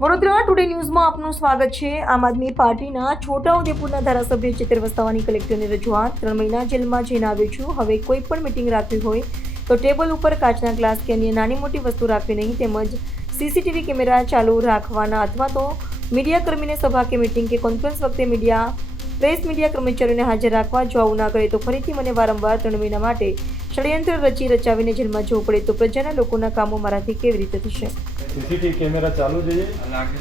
Vadodara today ન્યૂઝમાં આપનું સ્વાગત છે। આમ આદમી પાર્ટીના છોટાઉદેપુરના ધારાસભ્ય ચેતર વસાવાની કલેક્ટરને રજૂઆત। 3 મહિના જેલમાં જઈને આવ્યો છું। હવે કોઈ પણ મીટિંગ રાખવી હોય તો ટેબલ ઉપર કાચના ગ્લાસ કે અન્ય નાની મોટી વસ્તુ રાખવી નહીં, તેમજ સીસીટીવી કેમેરા ચાલુ રાખવાના અથવા તો મીડિયાકર્મીને સભા કે મીટિંગ કે કોન્ફરન્સ વખતે પ્રેસ મીડિયા કર્મચારીઓને હાજર રાખવા। જો આવું ના કરે તો ફરીથી મને વારંવાર 3 મહિના માટે ષડયંત્ર રચાવીને જેલમાં જવું પડે તો પ્રજાના લોકોના કામો મારાથી કેવી રીતે થશે? સીસીટીવી કેમેરા ચાલુ જોઈએ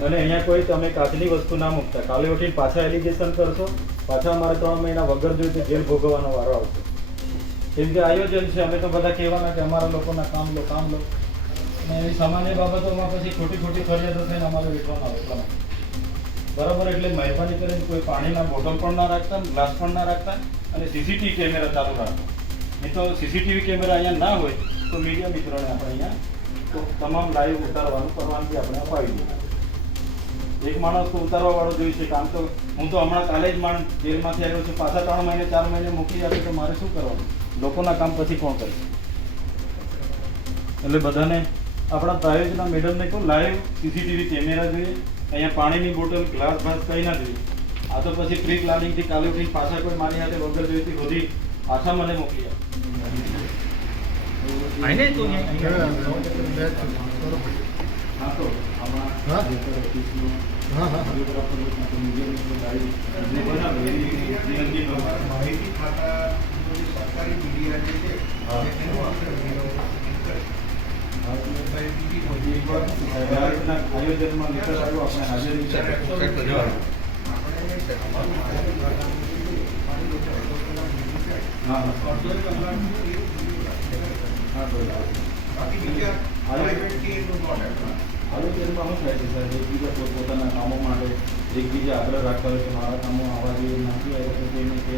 અને અહીંયા કોઈ તમે કાચની વસ્તુ ના મૂકતા। કાલે ઉઠીને પાછા એલિગેશન કરશો, પાછા અમારે 3 મહિના વગર જોઈએ તો જેલ ભોગવવાનો વારો આવશે। કેમ કે આયોજન છે, અમે તો બધા કહેવાના કે અમારા લોકોના કામ લો અને એવી સામાન્ય બાબતોમાં પછી ખોટી ફરિયાદો થઈને અમારે વેઠવાના આવે એટલા માટે। બરાબર, એટલે મહેરબાની કરીને કોઈ પાણીના બોટલ પણ ના રાખતા, ગ્લાસ પણ ના રાખતા અને સીસીટીવી કેમેરા ચાલુ રાખતા। નહીં તો સીસીટીવી કેમેરા અહીંયા ના હોય તો મીડિયા મિત્રોને આપણે અહીંયા તો તમામ લાઈવ ઉતારવાનું પરવાનગી આપણે અપાવી દઈએ। એક માણસ તો ઉતારવા વાળો જોઈએ છે। કામ તો હું તો હમણાં કાલે જ માણસ જેલમાંથી આવ્યો છું, પાછા 3 મહિને 4 મહિને મોકલી આપે તો મારે શું કરવાનું? લોકોના કામ પછી કોણ કરે? એટલે બધાને આપણા પ્રાયોજના મેડમને કહું, લાઈવ સીસીટીવી કેમેરા જોઈએ। અહીંયા પાણીની બોટલ, ગ્લાસ ભાસ કંઈ ના જોઈએ। આ તો પછી પ્રી પ્લાનિંગથી કાલે ઉઠીને પાછા કોઈ મારી હાથે વગર જોઈતી બધી પાછા મને મોકલી આપે। આઈને તો હા તો માહિતી ખાતા સરકારી મીડિયા જે છે આયોજનમાં નિકટ આવ્યો આપણે હાજરી આયોજનમાં શું થાય છે સર? એકબીજા પોતપોતાના કામો માટે એકબીજા આગ્રહ રાખતા હોય કે મારા કામો આવા જોઈએ નથી આવ્યા તો કોઈને કે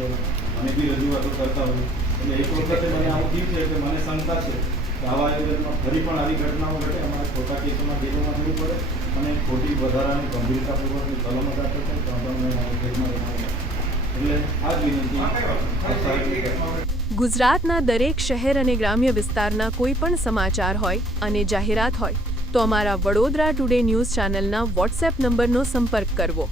અમે બી રજૂઆતો કરતા હોય। એટલે એક વખતે મને આવું થયું છે કે મને શંકા છે કે આવા આયોજનમાં ફરી પણ આવી ઘટનાઓ ઘટે, અમારે ખોટા કેસોમાં જેલોમાં જવું પડે અને ખોટી વધારાની ગંભીરતાપૂર્વકની કલમો દાખલ થાય તો આપણને જેલમાં રહેવાનું। એટલે આ જ વિનંતી। ગુજરાતના દરેક શહેર અને ગ્રામ્ય વિસ્તારના કોઈ પણ સમાચાર હોય અને જાહેરાત હોય તો અમારા વડોદરા ટુડે ન્યૂઝ ચેનલના વોટ્સએપ નંબરનો સંપર્ક કરવો।